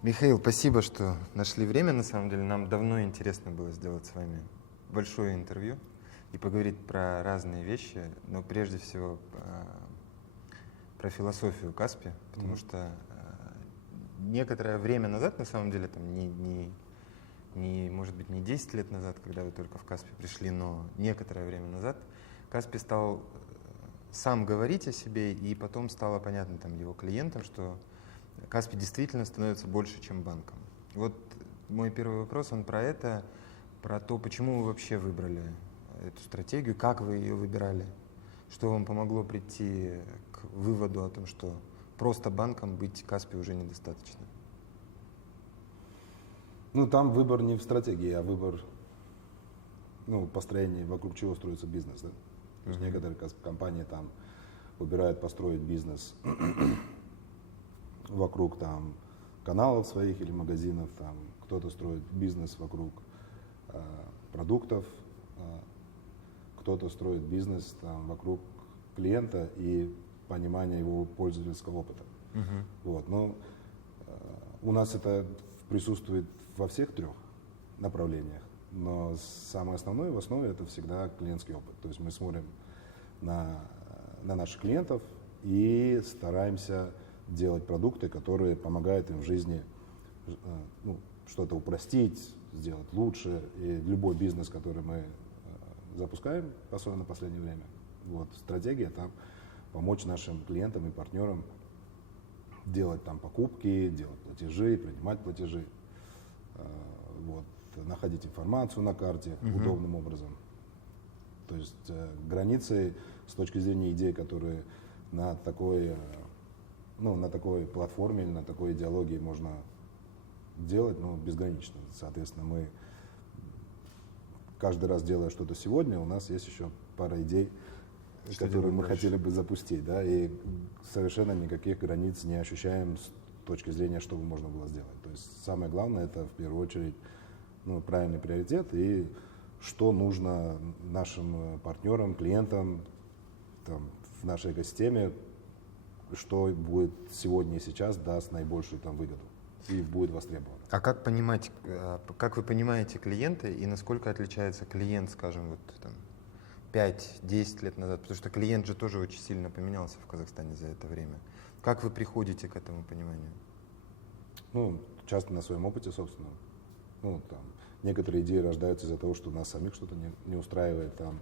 Михаил, спасибо, что нашли время. На самом деле нам давно интересно было сделать с вами большое интервью и поговорить про разные вещи, но прежде всего про философию Каспи, потому что некоторое время назад, на самом деле, там может быть, не 10 лет назад, когда вы только в Каспи пришли, но некоторое время назад Каспи стал сам говорить о себе, и потом стало понятно там, его клиентам, что Каспи действительно становится больше, чем банком. Вот мой первый вопрос, он про это, про то, почему вы вообще выбрали эту стратегию, как вы ее выбирали, что вам помогло прийти к выводу о том, что просто банком быть Каспи уже недостаточно. Ну, там выбор не в стратегии, а выбор, построение, вокруг чего строится бизнес, да? То есть некоторые компании там выбирают построить бизнес вокруг там каналов своих или магазинов, там кто-то строит бизнес вокруг продуктов, кто-то строит бизнес там вокруг клиента и понимания его пользовательского опыта. Вот, но у нас это присутствует во всех трех направлениях, но самое основное в основе это всегда клиентский опыт. То есть мы смотрим на наших клиентов и стараемся делать продукты, которые помогают им в жизни что-то упростить, сделать лучше. И любой бизнес, который мы запускаем, особенно в последнее время, вот, стратегия там помочь нашим клиентам и партнерам делать там покупки, делать платежи, принимать платежи, вот, находить информацию на карте удобным образом. То есть границы с точки зрения идей, которые на такой платформе или на такой идеологии можно делать, безгранично. Соответственно, мы каждый раз, делая что-то сегодня, у нас есть еще пара идей, которые мы хотели бы запустить, да, и совершенно никаких границ не ощущаем с точки зрения, что бы можно было сделать. То есть самое главное это в первую очередь правильный приоритет и что нужно нашим партнерам, клиентам там, в нашей экосистеме, что будет сегодня и сейчас даст наибольшую там выгоду и будет востребовано. А как понимать, как вы понимаете клиента и насколько отличается клиент, скажем, вот там 5-10 лет назад, потому что клиент же тоже очень сильно поменялся в Казахстане за это время. Как вы приходите к этому пониманию? Часто на своем опыте, собственно. Некоторые идеи рождаются из-за того, что нас самих что-то не устраивает, там,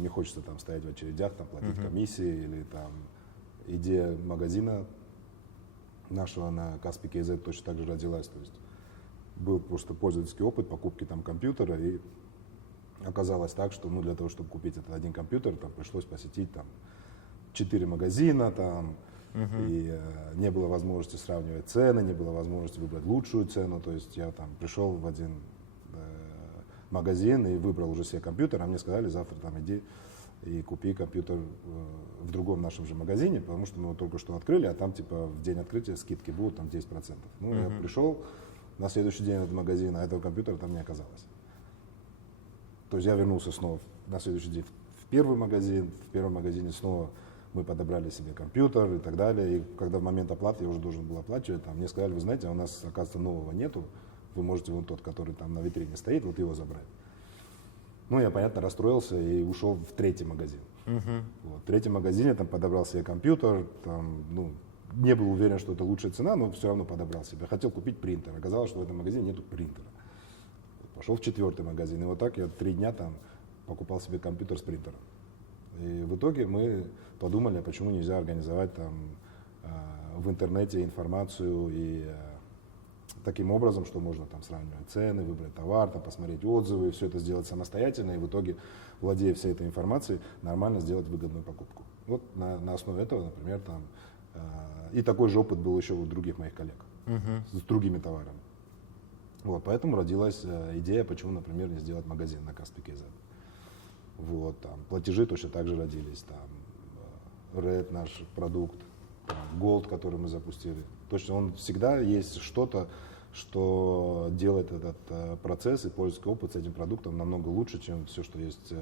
не хочется там стоять в очередях, там, платить комиссии, или там идея магазина нашего на Каспи.kz точно так же родилась. То есть был просто пользовательский опыт покупки там компьютера, и оказалось так, что для того, чтобы купить этот один компьютер, там пришлось посетить там 4 магазина, там, и не было возможности сравнивать цены, не было возможности выбрать лучшую цену. То есть я там пришел в один магазин и выбрал уже себе компьютер, а мне сказали, завтра там иди и купи компьютер в другом нашем же магазине, потому что мы его только что открыли, а там типа в день открытия скидки будут там 10%. Я пришел на следующий день в этот магазин, а этого компьютера там не оказалось. То есть я вернулся снова на следующий день в первый магазин, в первом магазине снова мы подобрали себе компьютер и так далее. И когда в момент оплаты я уже должен был оплачивать, мне сказали, вы знаете, у нас, оказывается, нового нету, вы можете вон тот, который там на витрине стоит, вот его забрать. Я, понятно, расстроился и ушел в третий магазин. В третьем магазине там подобрал себе компьютер, там, не был уверен, что это лучшая цена, но все равно подобрал себе. Хотел купить принтер, оказалось, что в этом магазине нету принтера. Пошел в четвертый магазин, и вот так я 3 дня там покупал себе компьютер с принтером. И в итоге мы подумали, а почему нельзя организовать там в интернете информацию и таким образом, что можно там сравнивать цены, выбрать товар, там, посмотреть отзывы, все это сделать самостоятельно и в итоге, владея всей этой информацией, нормально сделать выгодную покупку. Вот на основе этого, например, там, и такой же опыт был еще у других моих коллег с другими товарами. Вот, поэтому родилась идея, почему, например, не сделать магазин на Каспи.kz. Вот, там, платежи точно так же родились, там, Red наш продукт, там, Gold, который мы запустили. Точно он всегда есть что-то, что делает этот процесс и пользовательский опыт с этим продуктом намного лучше, чем все, что есть,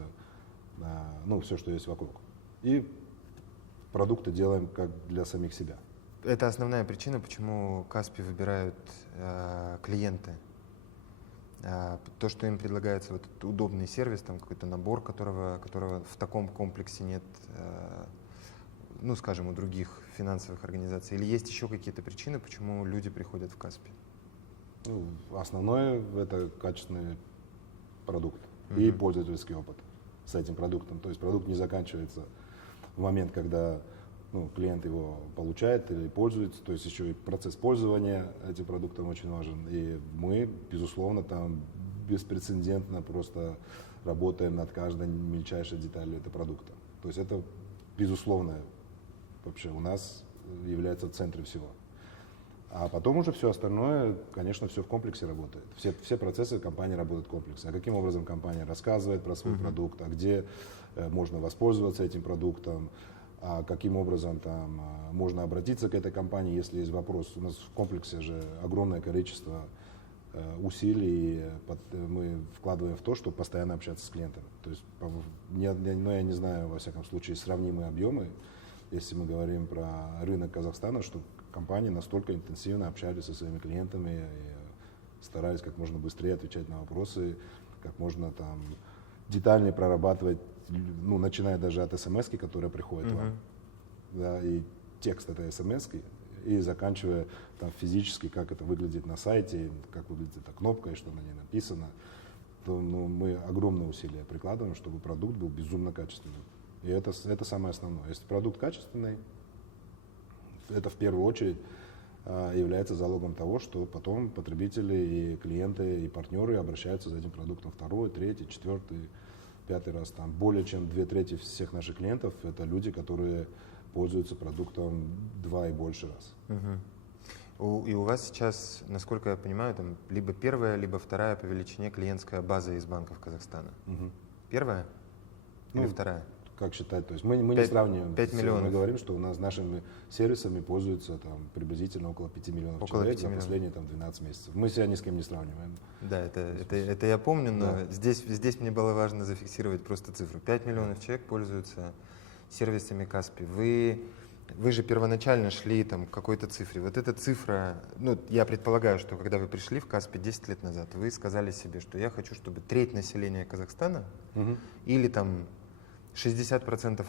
все, что есть вокруг. И продукты делаем как для самих себя. это основная причина, почему Каспи выбирают клиенты. То, что им предлагается вот этот удобный сервис, там какой-то набор, которого в таком комплексе нет, ну, скажем, у других финансовых организаций. Или есть еще какие-то причины, почему люди приходят в Каспи? Ну, основное — это качественный продукт и пользовательский опыт с этим продуктом. То есть продукт не заканчивается в момент, когда клиент его получает или пользуется, то есть еще и процесс пользования этим продуктом очень важен. И мы, безусловно, там беспрецедентно просто работаем над каждой мельчайшей деталью этого продукта. То есть это, безусловно, вообще у нас является в центре всего. А потом уже все остальное, конечно, все в комплексе работает. Все процессы компании работают в комплексе. А каким образом компания рассказывает про свой продукт, а где можно воспользоваться этим продуктом, а каким образом там можно обратиться к этой компании, если есть вопрос. У нас в комплексе же огромное количество усилий мы вкладываем в то, чтобы постоянно общаться с клиентами. То есть, я не знаю, во всяком случае, сравнимые объемы, если мы говорим про рынок Казахстана, что компании настолько интенсивно общались со своими клиентами и старались как можно быстрее отвечать на вопросы, как можно там детальнее прорабатывать, начиная даже от смс-ки, которая приходит вам, да, и текст этой смс-ки, и заканчивая там физически, как это выглядит на сайте, как выглядит эта кнопка и что на ней написано, то мы огромные усилия прикладываем, чтобы продукт был безумно качественным. И это самое основное. Если продукт качественный, это в первую очередь является залогом того, что потом потребители и клиенты и партнеры обращаются за этим продуктом второй, третий, четвертый, пятый раз. Там более чем 2/3 всех наших клиентов — это люди, которые пользуются продуктом 2 и больше раз. И у вас сейчас, насколько я понимаю, там либо первая, либо вторая по величине клиентская база из банков Казахстана. Первая или вторая? Как считать? То есть мы не сравниваем. 5 миллионов. Мы говорим, что у нас нашими сервисами пользуются там приблизительно около 5 миллионов человек за последние 12 месяцев. Мы себя ни с кем не сравниваем. Да, это я помню, но да. Здесь мне было важно зафиксировать просто цифру. 5 миллионов человек пользуются сервисами Каспи. Вы же первоначально шли там, к какой-то цифре. Вот эта цифра, я предполагаю, что когда вы пришли в Каспи 10 лет назад, вы сказали себе, что я хочу, чтобы треть населения Казахстана или там 60%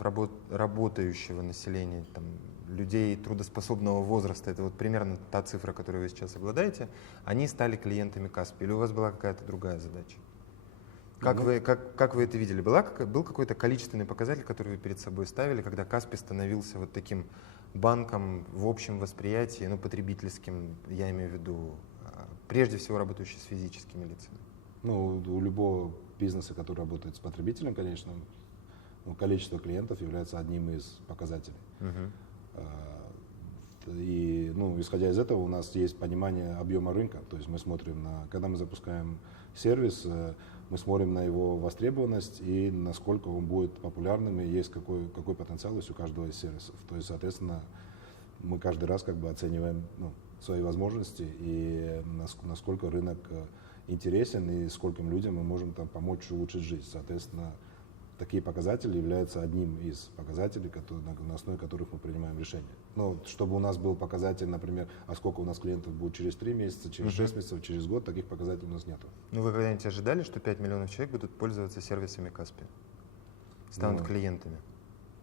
работающего населения, там, людей трудоспособного возраста, это вот примерно та цифра, которой вы сейчас обладаете, они стали клиентами Каспи. Или у вас была какая-то другая задача? Как вы это видели? Был какой-то количественный показатель, который вы перед собой ставили, когда Каспи становился вот таким банком в общем восприятии, потребительским, я имею в виду, прежде всего работающий с физическими лицами? У любого бизнеса, который работает с потребителем, конечно, количество клиентов является одним из показателей. И, исходя из этого, у нас есть понимание объема рынка. То есть мы смотрим когда мы запускаем сервис, мы смотрим на его востребованность и насколько он будет популярным, и есть какой потенциал есть у каждого из сервисов. То есть, соответственно, мы каждый раз оцениваем свои возможности и насколько рынок интересен, и скольким людям мы можем там помочь улучшить жизнь. Соответственно, такие показатели являются одним из показателей, на основе которых мы принимаем решения. Чтобы у нас был показатель, например, а сколько у нас клиентов будет через 3 месяца, через 6 месяцев, через год, таких показателей у нас нет. Вы когда-нибудь ожидали, что 5 миллионов человек будут пользоваться сервисами Каспи? Станут клиентами?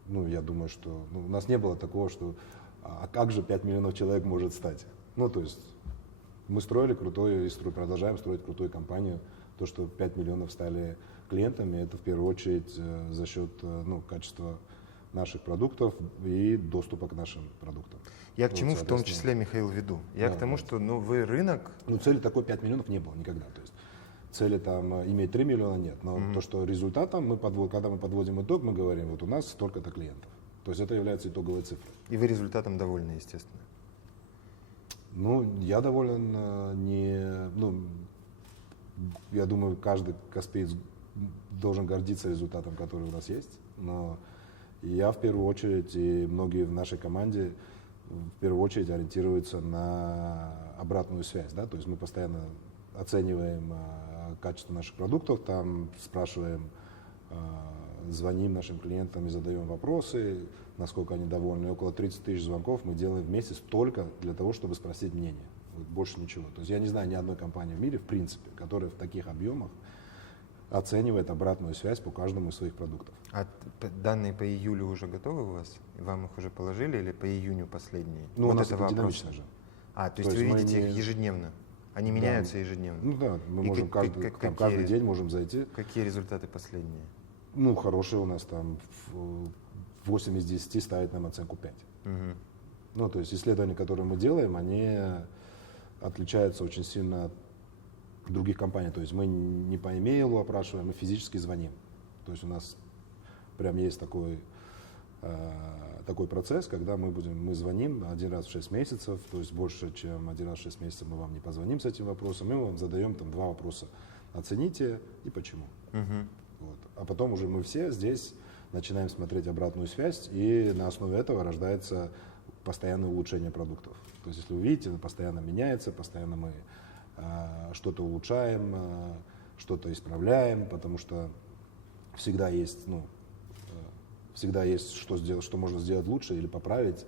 Я думаю, что у нас не было такого, что а как же 5 миллионов человек может стать? То есть мы строили продолжаем строить крутую компанию. То, что 5 миллионов стали клиентами, это в первую очередь за счет качества наших продуктов и доступа к нашим продуктам. Я к чему в том числе, Михаил, веду? Я к тому, что вы рынок... Цели такой 5 миллионов не было никогда. То есть цели там иметь 3 миллиона нет. Но то, что результатом, когда мы подводим итог, мы говорим, вот у нас столько-то клиентов. То есть это является итоговой цифрой. И вы результатом довольны, естественно? Я доволен я думаю, каждый каспиец должен гордиться результатом, который у нас есть. Но я в первую очередь и многие в нашей команде в первую очередь ориентируются на обратную связь. Да? То есть мы постоянно оцениваем качество наших продуктов, там спрашиваем звоним нашим клиентам и задаем вопросы, насколько они довольны. Около 30 тысяч звонков мы делаем в месяц только для того, чтобы спросить мнение. Вот больше ничего. То есть я не знаю ни одной компании в мире, в принципе, которая в таких объемах оценивает обратную связь по каждому из своих продуктов. А данные по июлю уже готовы у вас? Вам их уже положили или по июню последние? Ну, вот у нас это это вопрос. динамично же. То есть вы мы видите не- их ежедневно? Они Да. меняются ежедневно? Ну да, мы И можем каждый день можем зайти. Какие результаты последние? Ну, хорошие у нас там 8 из 10 ставит нам оценку 5. Мгм. Ну, то есть исследования, которые мы делаем, они отличаются очень сильно от других компаний. То есть мы не по имейлу опрашиваем, мы физически звоним. То есть у нас прям есть такой процесс, когда мы звоним один раз в 6 месяцев, то есть больше, чем один раз в 6 месяцев мы вам не позвоним с этим вопросом, мы вам задаем там 2 вопроса. Оцените и почему. Мгм. Вот. А потом уже мы все здесь начинаем смотреть обратную связь, и на основе этого рождается постоянное улучшение продуктов. То есть, если вы видите, постоянно меняется, постоянно мы что-то улучшаем, что-то исправляем, потому что всегда есть, что сделать, что можно сделать лучше или поправить.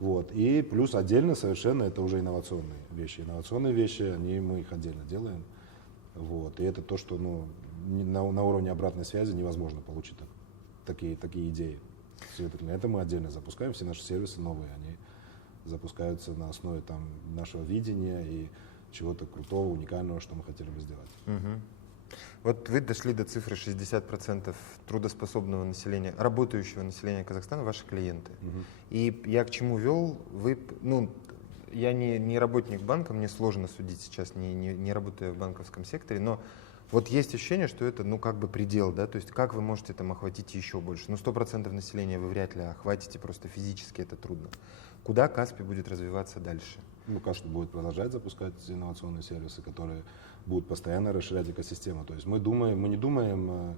Вот. И плюс отдельно совершенно это уже инновационные вещи. Инновационные вещи, мы их отдельно делаем. Вот. И это то, что на уровне обратной связи невозможно получить такие идеи. Это мы отдельно запускаем. Все наши сервисы новые, они запускаются на основе нашего видения и чего-то крутого, уникального, что мы хотели бы сделать. Мгм. Вот вы дошли до цифры 60% трудоспособного населения, работающего населения Казахстана, ваши клиенты. И я к чему вел, я не работник банка, мне сложно судить сейчас, не работая в банковском секторе, но вот есть ощущение, что это, предел, да, то есть как вы можете там охватить еще больше? 100% населения вы вряд ли охватите, просто физически это трудно. Куда Каспи будет развиваться дальше? Каспи будет продолжать запускать инновационные сервисы, которые будут постоянно расширять экосистему. То есть мы не думаем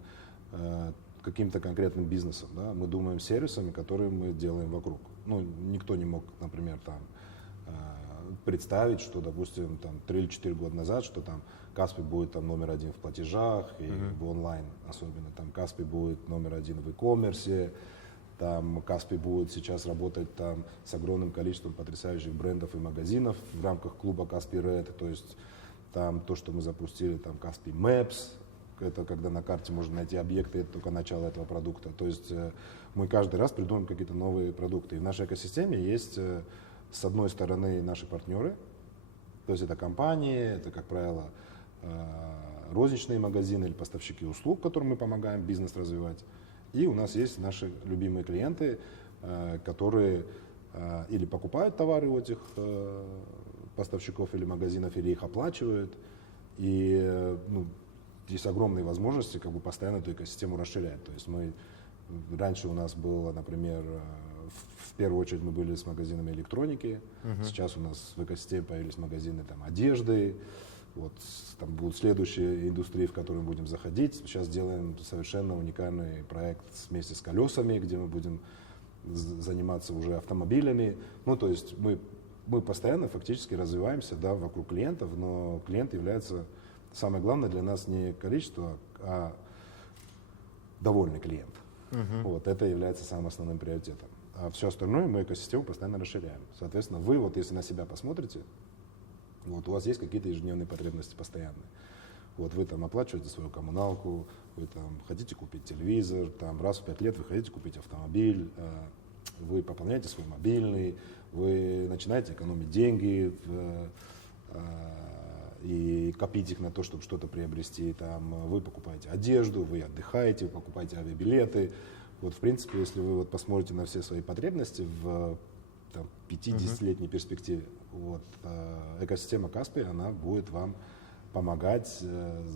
каким-то конкретным бизнесом, да? Мы думаем сервисами, которые мы делаем вокруг. Никто не мог, например, представить, что, допустим, 3 или 4 года назад, что Каспи будет номер 1 в платежах и в онлайн особенно. Каспи будет номер 1 в e-commerce. Каспи будет сейчас работать с огромным количеством потрясающих брендов и магазинов в рамках клуба Каспи Red. То есть то, что мы запустили, Каспи Maps, это когда на карте можно найти объекты, это только начало этого продукта. То есть мы каждый раз придумываем какие-то новые продукты. И в нашей экосистеме есть, с одной стороны, наши партнеры, то есть это компании, это, как правило, розничные магазины или поставщики услуг, которым мы помогаем бизнес развивать. И у нас есть наши любимые клиенты, которые или покупают товары у этих поставщиков или магазинов, или их оплачивают. И есть огромные возможности постоянно эту экосистему расширять. То есть раньше у нас было, например, в первую очередь мы были с магазинами электроники, сейчас у нас в экосистеме появились магазины одежды. Вот, будут следующие индустрии, в которые мы будем заходить. Сейчас делаем совершенно уникальный проект вместе с колесами, где мы будем заниматься уже автомобилями. То есть мы постоянно фактически развиваемся вокруг клиентов, но клиент является, самое главное для нас не количество, а довольный клиент. Вот, это является самым основным приоритетом. А все остальное мы экосистему постоянно расширяем. Соответственно, вы, если на себя посмотрите, у вас есть какие-то ежедневные потребности постоянные. Вы оплачиваете свою коммуналку, вы хотите купить телевизор, раз в 5 лет вы хотите купить автомобиль, вы пополняете свой мобильный, вы начинаете экономить деньги и копить их на то, чтобы что-то приобрести. Вы покупаете одежду, вы отдыхаете, вы покупаете авиабилеты. В принципе, если вы посмотрите на все свои потребности в 5-10-летней перспективе, экосистема Каспи, она будет вам помогать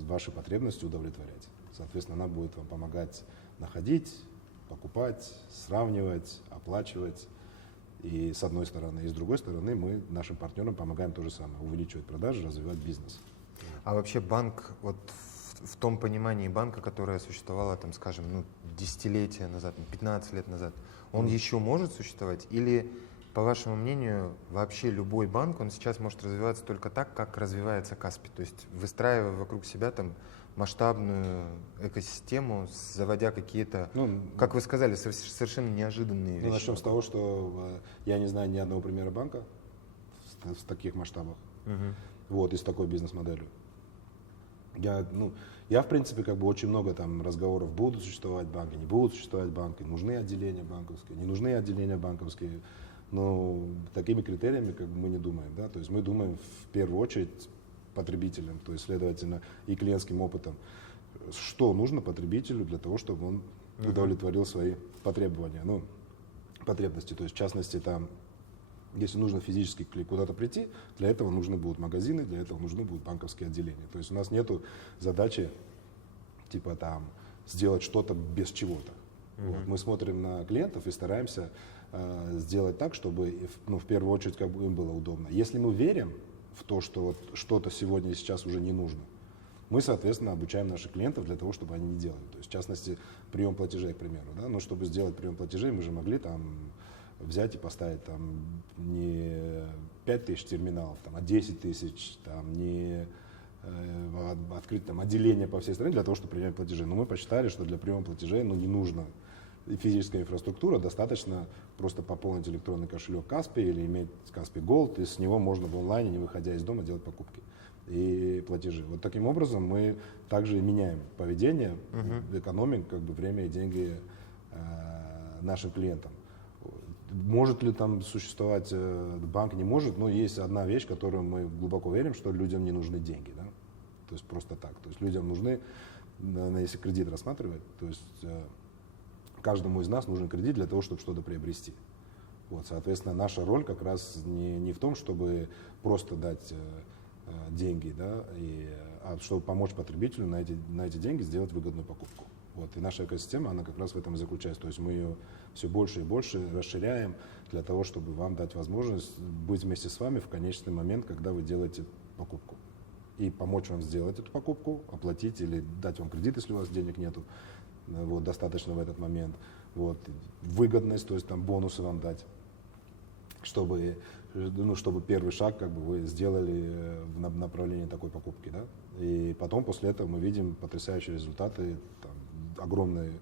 ваши потребности удовлетворять. Соответственно, она будет вам помогать находить, покупать, сравнивать, оплачивать. И с одной стороны. И с другой стороны, мы нашим партнерам помогаем то же самое, увеличивать продажи, развивать бизнес. А вообще банк, в том понимании банка, которое существовало, десятилетия назад, 15 лет назад, он еще может существовать? Или по вашему мнению, вообще любой банк, он сейчас может развиваться только так, как развивается Каспий? То есть выстраивая вокруг себя там масштабную экосистему, заводя какие-то, как вы сказали, совершенно неожиданные вещи. Начнем с того, что я не знаю ни одного примера банка в таких масштабах, вот, и с такой бизнес-моделью. Я, в принципе, как бы очень много там разговоров, будут существовать банки, не будут существовать банки, нужны отделения банковские, не нужны отделения банковские. Но такими критериями как бы мы не думаем. Да? То есть мы думаем в первую очередь потребителям, то есть, следовательно, и клиентским опытом. Что нужно потребителю для того, чтобы он удовлетворил свои потребности. То есть, в частности, там, если нужно физически куда-то прийти, для этого нужны будут магазины, для этого нужны будут банковские отделения. То есть у нас нет задачи типа там сделать что-то без чего-то. Вот. Мы смотрим на клиентов и стараемся сделать так, чтобы в первую очередь как бы им было удобно. Если мы верим в то, что вот что-то сегодня и сейчас уже не нужно, мы, соответственно, обучаем наших клиентов для того, чтобы они не делали. То есть, в частности, прием платежей, к примеру. Да? Но чтобы сделать прием платежей, мы же могли там взять и поставить там не 5000 терминалов, там, а 10 тысяч, там, не открыть там отделение по всей стране для того, чтобы принимать платежи. Но мы посчитали, что для приема платежей не нужно физическая инфраструктура, достаточно просто пополнить электронный кошелек Каспи или иметь Каспи Голд, и с него можно в онлайне, не выходя из дома, делать покупки и платежи. Вот таким образом мы также и меняем поведение, экономим как бы время и деньги нашим клиентам. Может ли там существовать банк, не может, но есть одна вещь, которую мы глубоко верим, что людям не нужны деньги, да? То есть просто так. То есть людям нужны, если кредит рассматривать, то есть каждому из нас нужен кредит для того, чтобы что-то приобрести. Вот, соответственно, наша роль как раз не в том, чтобы просто дать деньги, да, а чтобы помочь потребителю на эти деньги сделать выгодную покупку. Вот, и наша экосистема, она как раз в этом и заключается. То есть мы ее все больше и больше расширяем для того, чтобы вам дать возможность быть вместе с вами в конечный момент, когда вы делаете покупку. И помочь вам сделать эту покупку, оплатить или дать вам кредит, если у вас денег нету, вот, достаточно в этот момент. Вот, выгодность, то есть там бонусы вам дать, чтобы первый шаг как бы вы сделали в направлении такой покупки. Да? И потом после этого мы видим потрясающие результаты, там, огромный,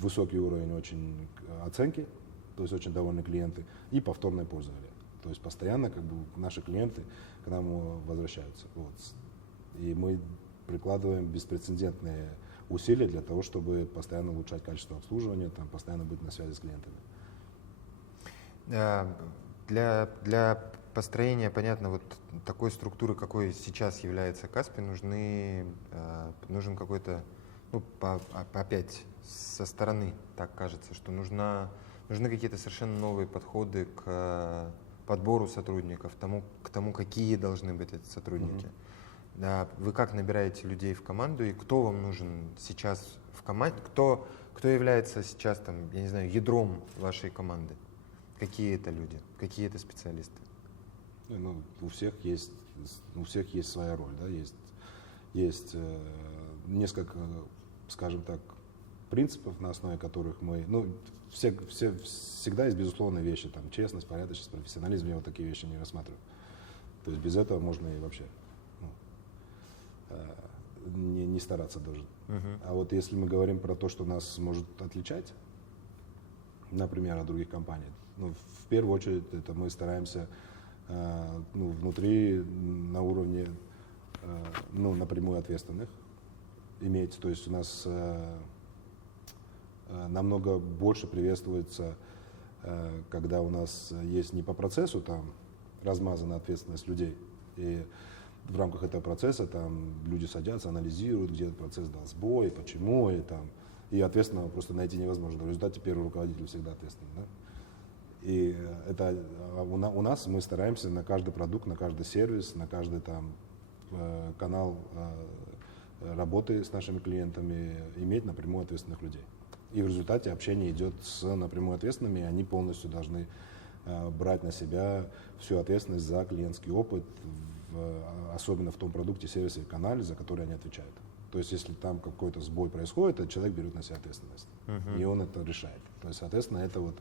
высокий уровень очень оценки, то есть очень довольны клиенты, и повторное пользование. То есть постоянно как бы наши клиенты к нам возвращаются. Вот. И мы прикладываем беспрецедентные усилия для того, чтобы постоянно улучшать качество обслуживания, там, постоянно быть на связи с клиентами. Для построения, понятно, вот такой структуры, какой сейчас является Каспи, нужен какой-то, опять со стороны так кажется, что нужны какие-то совершенно новые подходы к подбору сотрудников, к тому, какие должны быть эти сотрудники. Да, вы как набираете людей в команду и кто вам нужен сейчас в команде, кто является сейчас там, я не знаю, ядром вашей команды? Какие это люди, какие это специалисты? У всех есть своя роль, да? Есть несколько, скажем так, принципов, на основе которых мы, всегда есть безусловные вещи, там, честность, порядочность, профессионализм, я вот такие вещи не рассматриваю. То есть без этого можно и вообще не стараться даже. А вот если мы говорим про то, что нас может отличать, например, от других компаний, в первую очередь это мы стараемся внутри на уровне напрямую ответственных иметь. То есть у нас намного больше приветствуется, когда у нас есть не по процессу там размазана ответственность людей, и в рамках этого процесса там люди садятся, анализируют, где этот процесс дал сбой, почему, и ответственного просто найти невозможно. В результате первый руководитель всегда ответственный. Да? И это у нас мы стараемся на каждый продукт, на каждый сервис, на каждый там канал работы с нашими клиентами иметь напрямую ответственных людей. И в результате общение идет с напрямую ответственными, и они полностью должны брать на себя всю ответственность за клиентский опыт, особенно в том продукте, сервисе и канале, за который они отвечают. То есть, если там какой-то сбой происходит, этот человек берет на себя ответственность, и он это решает. То есть, соответственно, это вот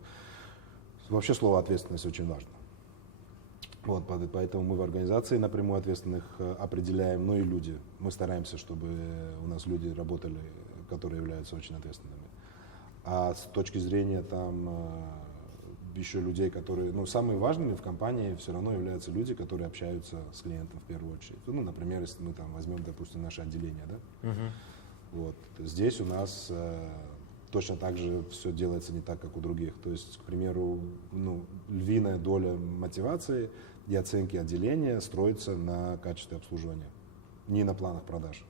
Вообще слово ответственность очень важно. Вот, поэтому мы в организации напрямую ответственных определяем, ну и люди. Мы стараемся, чтобы у нас люди работали, которые являются очень ответственными. А с точки зрения там еще людей, которые, ну, самые важными в компании все равно являются люди, которые общаются с клиентом в первую очередь. Ну, например, если мы там возьмем, допустим, наше отделение, да, вот, здесь у нас точно так же все делается не так, как у других. То есть, к примеру, ну, львиная доля мотивации и оценки отделения строится на качестве обслуживания, не на планах продаж.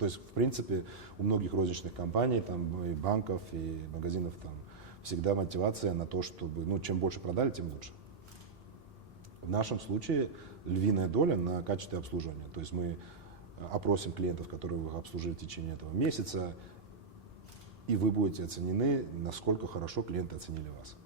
То есть, в принципе, у многих розничных компаний, там, и банков, и магазинов, там, всегда мотивация на то, чтобы, ну, чем больше продали, тем лучше. В нашем случае львиная доля на качестве обслуживания. То есть мы опросим клиентов, которые вы обслужили в течение этого месяца, и вы будете оценены, насколько хорошо клиенты оценили вас.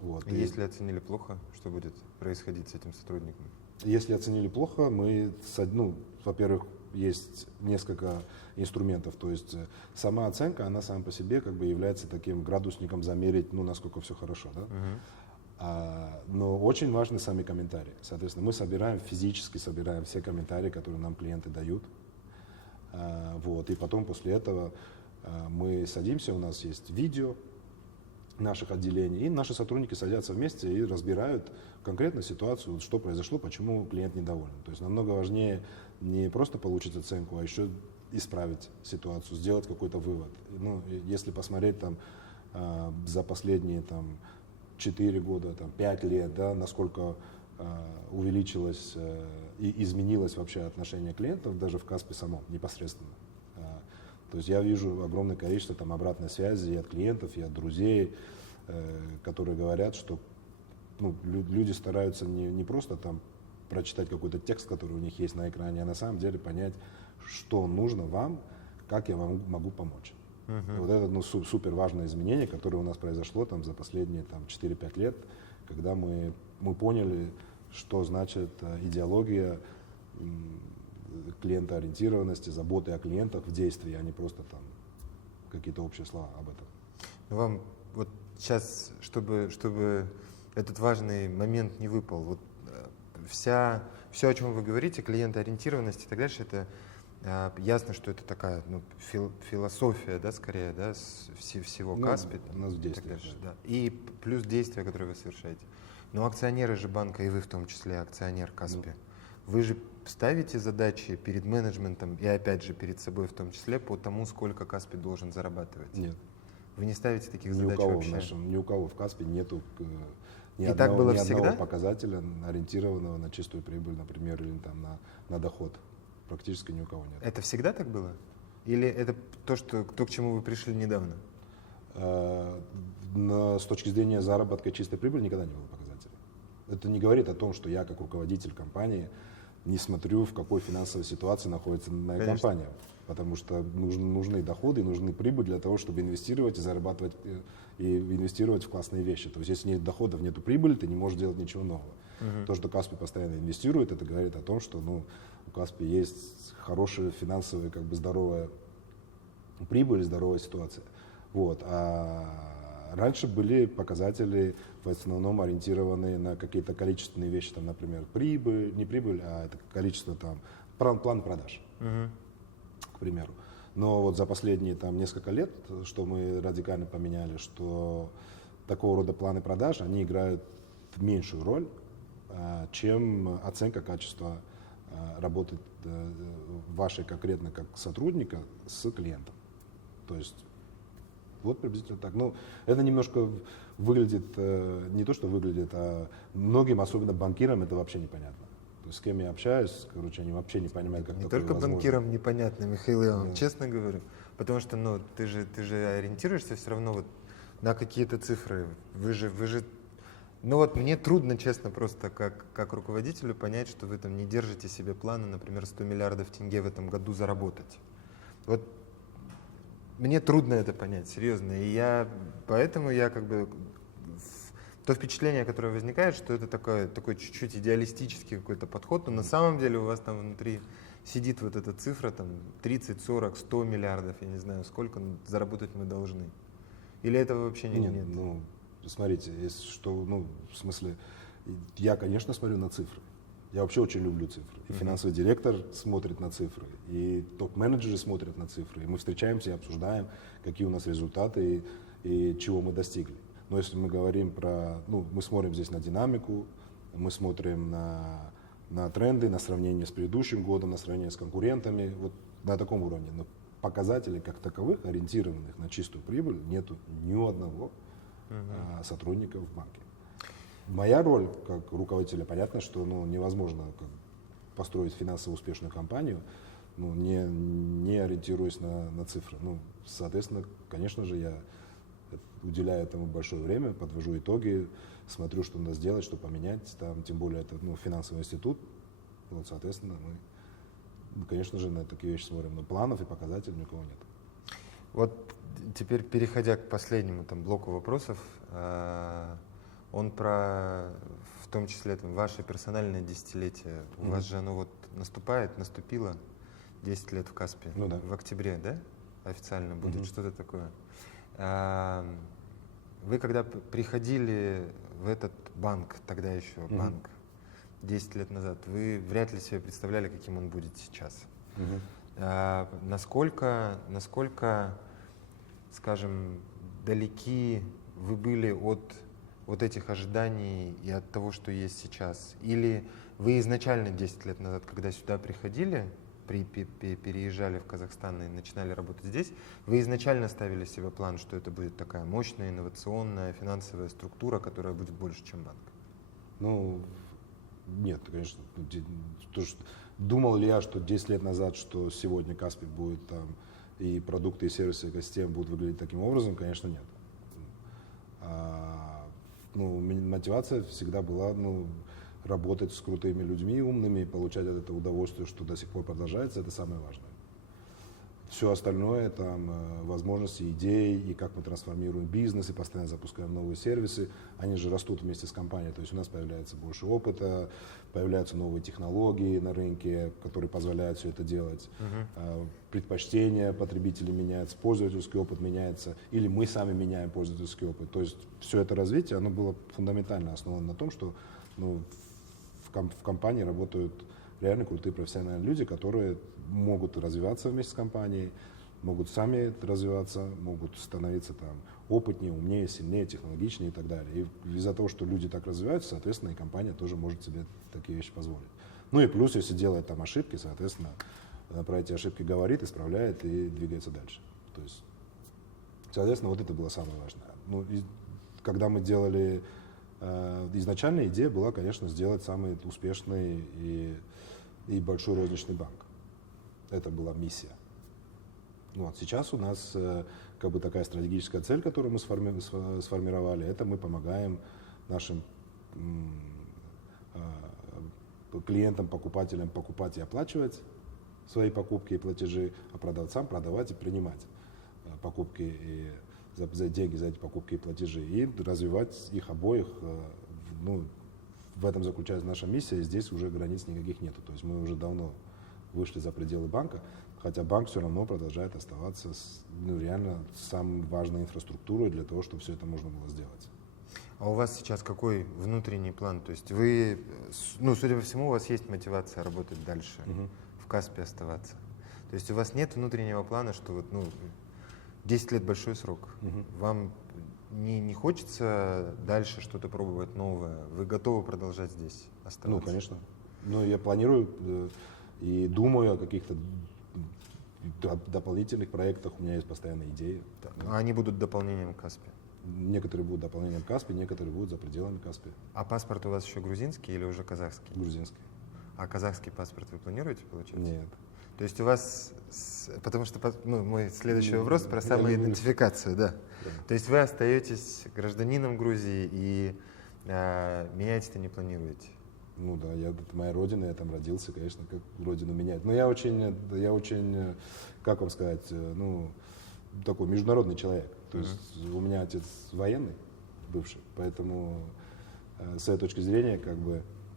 Вот. И если оценили плохо, что будет происходить с этим сотрудником? Если оценили плохо, мы, ну, во-первых, есть несколько инструментов, то есть сама оценка, она сама по себе как бы является таким градусником замерить, ну, насколько все хорошо, да? Но очень важны сами комментарии. Соответственно, мы физически собираем все комментарии, которые нам клиенты дают, вот, и потом после этого мы садимся, у нас есть видео наших отделений, и наши сотрудники садятся вместе и разбирают конкретно ситуацию, что произошло, почему клиент недоволен. То есть намного важнее не просто получить оценку, а еще исправить ситуацию, сделать какой-то вывод. Ну, если посмотреть там за последние там 4 года, там 5 лет, да, насколько увеличилось и изменилось вообще отношение клиентов даже в Каспи самом непосредственно. То есть я вижу огромное количество там обратной связи и от клиентов, и от друзей, которые говорят, что, ну, люди стараются не просто там прочитать какой-то текст, который у них есть на экране, а на самом деле понять, что нужно вам, как я вам могу помочь. И вот это, ну, супер важное изменение, которое у нас произошло там за последние там 4-5 лет, когда мы поняли, что значит идеология клиентоориентированности, заботы о клиентах в действии, а не просто там какие-то общие слова об этом. Вам вот сейчас, чтобы этот важный момент не выпал, вот все, о чем вы говорите, клиентоориентированность и так дальше, это ясно, что это такая, ну, философия, да, скорее, да, всего Каспи. У нас в действии. Да. И плюс действия, которые вы совершаете. Но акционеры же банка, и вы в том числе акционер Каспи, вы же ставите задачи перед менеджментом и опять же перед собой в том числе по тому, сколько Каспи должен зарабатывать? Нет. Вы не ставите таких задач вообще? Ни у кого в Каспи нету ни одного показателя, ориентированного на чистую прибыль, например, или там на доход. Практически ни у кого нет. Это всегда так было? Или это то, к чему вы пришли недавно? С точки зрения заработка чистой прибыли никогда не было показателя. Это не говорит о том, что я, как руководитель компании, не смотрю, в какой финансовой ситуации находится моя компания. Потому что нужны доходы, нужны прибыль для того, чтобы инвестировать и зарабатывать, и инвестировать в классные вещи. То есть, если нет доходов, нет прибыли, ты не можешь делать ничего нового. То, что Каспи постоянно инвестирует, это говорит о том, что, ну, у Каспи есть хорошая финансовая, как бы здоровая прибыль, здоровая ситуация. Вот. А раньше были показатели в основном ориентированные на какие-то количественные вещи, там, например, прибыль, не прибыль, а это количество там план продаж, к примеру. Но вот за последние там несколько лет, что мы радикально поменяли, что такого рода планы продаж, они играют меньшую роль, чем оценка качества работы вашей конкретно как сотрудника с клиентом. То есть вот приблизительно так. Ну, это немножко выглядит, не то, что выглядит, а многим, особенно банкирам, это вообще непонятно. То есть с кем я общаюсь, короче, они вообще не понимают, как не такое только возможно. Банкирам непонятно, Михаил, я вам честно говорю. Потому что, ну, ты же ориентируешься все равно вот на какие-то цифры. Вы же. Ну вот мне трудно, честно, просто как руководителю понять, что вы там не держите себе планы, например, 100 миллиардов тенге в этом году заработать. Вот мне трудно это понять, серьезно. И поэтому я как бы то впечатление, которое возникает, что это такой чуть-чуть идеалистический какой-то подход, но на самом деле у вас там внутри сидит вот эта цифра, там 30, 40, 100 миллиардов, я не знаю, сколько заработать мы должны. Или этого вообще нет? Ну, Посмотрите, в смысле, я, конечно, смотрю на цифры. Я вообще очень люблю цифры. И финансовый директор смотрит на цифры, и топ-менеджеры смотрят на цифры. И мы встречаемся и обсуждаем, какие у нас результаты и чего мы достигли. Но если мы говорим мы смотрим здесь на динамику, мы смотрим на тренды, на сравнение с предыдущим годом, на сравнение с конкурентами, вот на таком уровне. Но показателей как таковых, ориентированных на чистую прибыль, нету ни у одного сотрудника в банке. Моя роль как руководителя, понятно, что невозможно построить финансово успешную компанию, не ориентируясь на цифры. Соответственно, конечно же, я уделяю этому большое время, подвожу итоги, смотрю, что надо сделать, что поменять, тем более это финансовый институт. Соответственно, мы, конечно же, на такие вещи смотрим, но планов и показателей ни у кого нет. Вот теперь, переходя к последнему блоку вопросов, он в том числе, ваше персональное десятилетие. У вас же оно наступило 10 лет в Каспе. Да. В октябре, да? Официально будет что-то такое. Вы когда приходили в этот банк, тогда еще банк, 10 лет назад, вы вряд ли себе представляли, каким он будет сейчас. Насколько, скажем, далеки вы были от этих ожиданий и от того, что есть сейчас? Или вы изначально 10 лет назад, когда сюда приходили, переезжали в Казахстан и начинали работать здесь, вы изначально ставили себе план, что это будет такая мощная, инновационная финансовая структура, которая будет больше, чем банк? Нет, конечно. Думал ли я, что 10 лет назад, что сегодня Каспи будет и продукты, и сервисы, и экосистемы будут выглядеть таким образом? Конечно, нет. Мотивация всегда была работать с крутыми людьми, умными, и получать от этого удовольствие, что до сих пор продолжается, это самое важное. Все остальное, возможности, идеи, и как мы трансформируем бизнес, и постоянно запускаем новые сервисы, они же растут вместе с компанией, то есть у нас появляется больше опыта, появляются новые технологии на рынке, которые позволяют все это делать. Предпочтения потребителей меняются, пользовательский опыт меняется, или мы сами меняем пользовательский опыт. То есть все это развитие, оно было фундаментально основано на том, что в компании работают реально крутые профессиональные люди, которые могут развиваться вместе с компанией, могут сами развиваться, могут становиться опытнее, умнее, сильнее, технологичнее и так далее. И из-за того, что люди так развиваются, соответственно, и компания тоже может себе такие вещи позволить. И плюс, если делает ошибки, соответственно, она про эти ошибки говорит, исправляет и двигается дальше. То есть, соответственно, это было самое важное. Когда мы делали, изначальная идея была, конечно, сделать самый успешный и большой розничный банк. Это была миссия. Сейчас у нас такая стратегическая цель, которую мы сформировали, это мы помогаем нашим клиентам, покупателям покупать и оплачивать свои покупки и платежи, а продавцам продавать и принимать покупки и деньги за эти покупки и платежи, и развивать их обоих. В этом заключается наша миссия, и здесь уже границ никаких нету. То есть мы уже давно вышли за пределы банка, хотя банк все равно продолжает оставаться реально самой важной инфраструктурой для того, чтобы все это можно было сделать. А у вас сейчас какой внутренний план? То есть вы, судя по всему, у вас есть мотивация работать дальше, в Каспе оставаться. То есть у вас нет внутреннего плана, что 10 лет большой срок. Вам не хочется дальше что-то пробовать новое? Вы готовы продолжать здесь оставаться? Конечно. Я планирую и думаю о каких-то дополнительных проектах. У меня есть постоянные идеи. А они будут дополнением к Каспи? Некоторые будут дополнением к Каспи, некоторые будут за пределами Каспи. А паспорт у вас еще грузинский или уже казахский? Грузинский. А казахский паспорт вы планируете получить? Нет. То есть у вас, потому что мой следующий вопрос про самоидентификацию, да. То есть вы остаетесь гражданином Грузии и менять-то не планируете? Да, это моя родина, я там родился, конечно, как родину менять. Но я очень, как вам сказать, такой международный человек. То есть у меня отец военный, бывший, поэтому с этой точки зрения,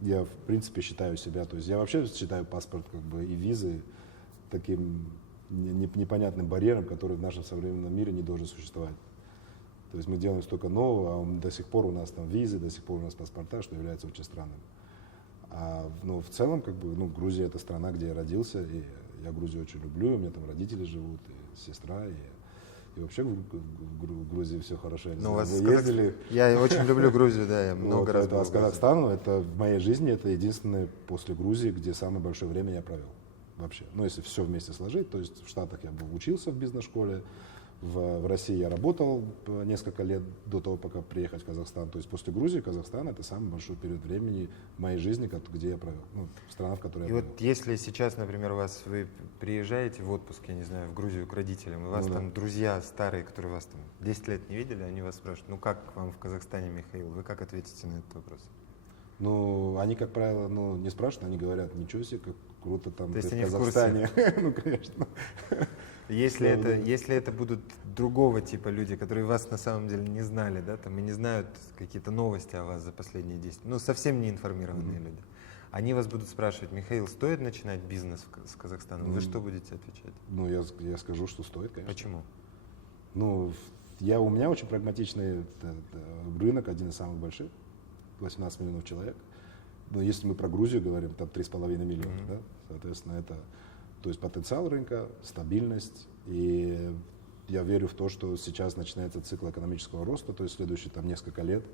я в принципе считаю себя, то есть я вообще считаю паспорт и визы таким непонятным барьером, который в нашем современном мире не должен существовать. То есть мы делаем столько нового, а до сих пор у нас там визы, до сих пор у нас паспорта, что является очень странным. В целом, как бы, Грузия — это страна, где я родился, и я Грузию очень люблю, у меня там родители живут, и сестра, и вообще в Грузии все хорошо. Я не знаю, вы ездили? Я очень люблю Грузию, да, я много раз был. А с Казахстаном, это в моей жизни, это единственное после Грузии, где самое большое время я провел вообще. Если все вместе сложить, то есть в Штатах я учился в бизнес-школе, в России я работал несколько лет до того, пока приехать в Казахстан. То есть после Грузии Казахстан — это самый большой период времени в моей жизни, где я провел. Страна, в которой я провел. И вот если сейчас, например, вы приезжаете в отпуск, я не знаю, в Грузию к родителям, и у вас там друзья старые, которые вас там 10 лет не видели, они вас спрашивают, как вам в Казахстане, Михаил? Вы как ответите на этот вопрос? Они, как правило, не спрашивают, они говорят: ничего себе, как круто там ты в Казахстане. Конечно. Если это будут другого типа люди, которые вас на самом деле не знали, да, там, и не знают какие-то новости о вас за последние 10, совсем не информированные люди, они вас будут спрашивать: Михаил, стоит начинать бизнес с Казахстаном? Вы что будете отвечать? Я скажу, что стоит, конечно. Почему? У меня очень прагматичный рынок, один из самых больших, 18 миллионов человек. Но если мы про Грузию говорим, там 3,5 миллиона, да, соответственно, это, то есть потенциал рынка, стабильность, и я верю в то, что сейчас начинается цикл экономического роста, то есть следующие несколько лет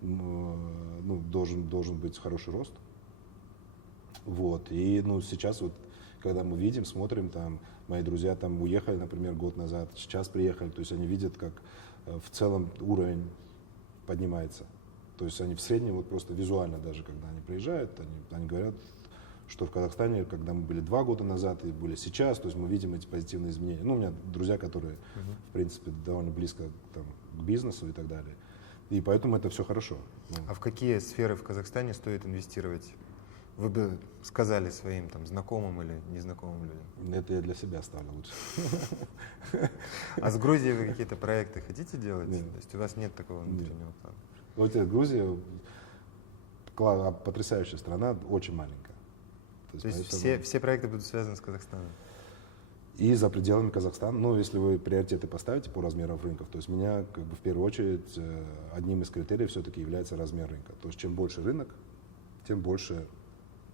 должен быть хороший рост. И сейчас когда мы видим, смотрим, мои друзья уехали, например, год назад, сейчас приехали, то есть они видят, как в целом уровень поднимается. То есть они в среднем, просто визуально даже, когда они приезжают, они говорят, что в Казахстане, когда мы были 2 года назад и были сейчас, то есть мы видим эти позитивные изменения. У меня друзья, которые, в принципе, довольно близко к бизнесу и так далее. И поэтому это все хорошо. А в какие сферы в Казахстане стоит инвестировать? Вы бы сказали своим знакомым или незнакомым людям? Это я для себя ставлю лучше. А с Грузией вы какие-то проекты хотите делать? Нет. То есть у вас нет такого внутреннего плана? Грузия потрясающая страна, очень маленькая. То есть все проекты будут связаны с Казахстаном? И за пределами Казахстана, если вы приоритеты поставите по размерам рынков, то есть меня в первую очередь одним из критериев все-таки является размер рынка. То есть чем больше рынок, тем больше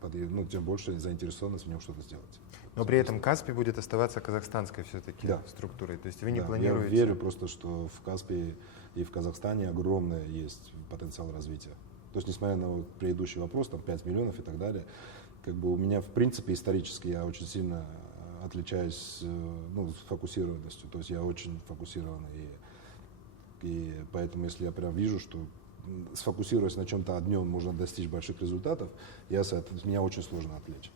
заинтересованность в нем что-то сделать. Но при этом Каспий будет оставаться казахстанской все-таки структурой. То есть вы не планируете... Я верю просто, что в Каспии и в Казахстане огромный есть потенциал развития. То есть, несмотря на предыдущий вопрос, 5 миллионов и так далее, у меня, в принципе, исторически я очень сильно отличаюсь сфокусированностью. То есть я очень фокусированный. И поэтому, если я прям вижу, что сфокусируясь на чем-то одном можно достичь больших результатов, меня очень сложно отвлечь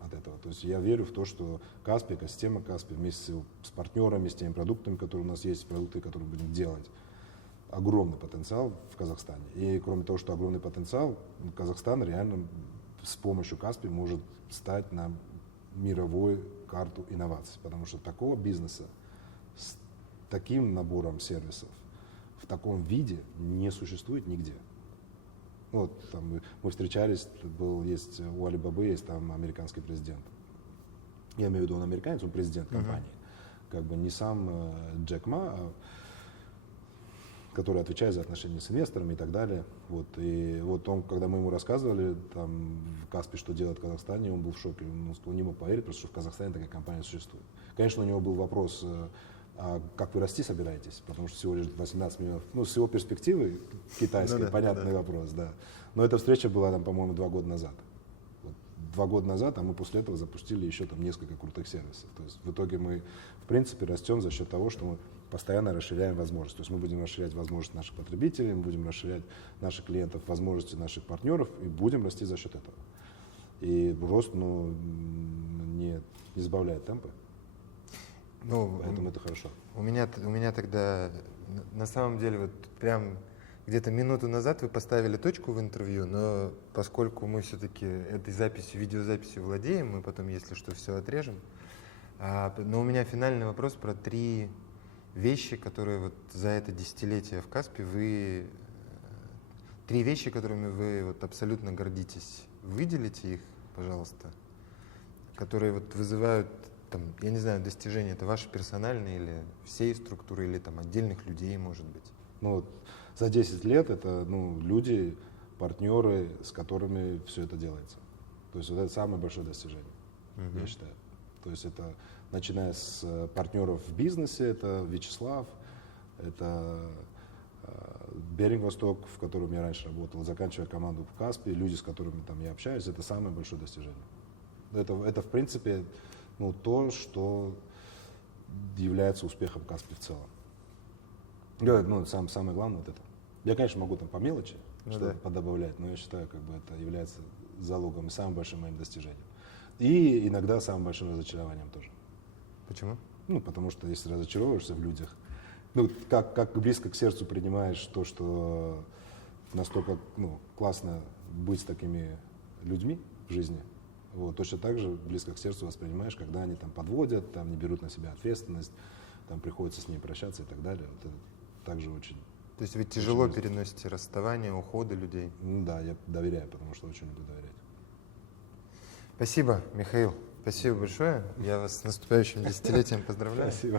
от этого. То есть я верю в то, что Каспий, экосистема Каспий вместе с партнерами, с теми продуктами, которые у нас есть, продукты, которые будем делать, огромный потенциал в Казахстане. И кроме того, что огромный потенциал, Казахстан реально с помощью Каспий может стать на мировую карту инноваций, потому что такого бизнеса с таким набором сервисов в таком виде не существует нигде. Мы встречались, есть у Alibaba есть американский президент. Я имею в виду, он американец, он президент компании. Не сам Джек Ма, который отвечает за отношения с инвесторами и так далее. Он, когда мы ему рассказывали, в Каспи, что делать в Казахстане, он был в шоке. Он не мог поверить, потому что в Казахстане такая компания существует. Конечно, у него был вопрос: а как вы расти собираетесь? Потому что всего лишь 18 миллионов. С его перспективы китайской, понятный вопрос, да. Но эта встреча была, по-моему, 2 года назад. 2 года назад, а мы после этого запустили еще несколько крутых сервисов. То есть в итоге мы, в принципе, растем за счет того, что мы постоянно расширяем возможности. То есть мы будем расширять возможности наших потребителей, мы будем расширять наших клиентов, возможности наших партнеров и будем расти за счет этого. И рост не сбавляет темпы. Поэтому это хорошо. У меня тогда, на самом деле, прям где-то минуту назад вы поставили точку в интервью, но поскольку мы все-таки этой видеозаписью владеем, мы потом, если что, все отрежем. Но у меня финальный вопрос про 3 вещи, которые за это десятилетие в Каспи 3 вещи, которыми вы абсолютно гордитесь. Выделите их, пожалуйста, которые вызывают, я не знаю, достижения. Это ваши персональные или всей структуры, или отдельных людей, может быть. Ну, вот за 10 лет это люди, партнеры, с которыми все это делается. То есть вот это самое большое достижение, я считаю. То есть это начиная с партнеров в бизнесе, это Вячеслав, это Беринг Восток, в котором я раньше работал, заканчивая команду в Каспе, люди, с которыми там я общаюсь, это самое большое достижение. Это в принципе, то, что является успехом Каспи в целом. Самое главное вот это. Я, конечно, могу там по мелочи что-то подобавлять, но я считаю, как бы это является залогом и самым большим моим достижением. И иногда самым большим разочарованием тоже. Почему? Потому что если разочаровываешься в людях, как близко к сердцу принимаешь то, что настолько классно быть с такими людьми в жизни, точно так же близко к сердцу воспринимаешь, когда они там подводят, там не берут на себя ответственность, там приходится с ними прощаться и так далее. Вот это также очень... То есть вы тяжело переносите расставание, уходы людей? Да, я доверяю, потому что очень люблю доверять. Спасибо, Михаил. Спасибо большое. Я вас с наступающим десятилетием поздравляю. Спасибо.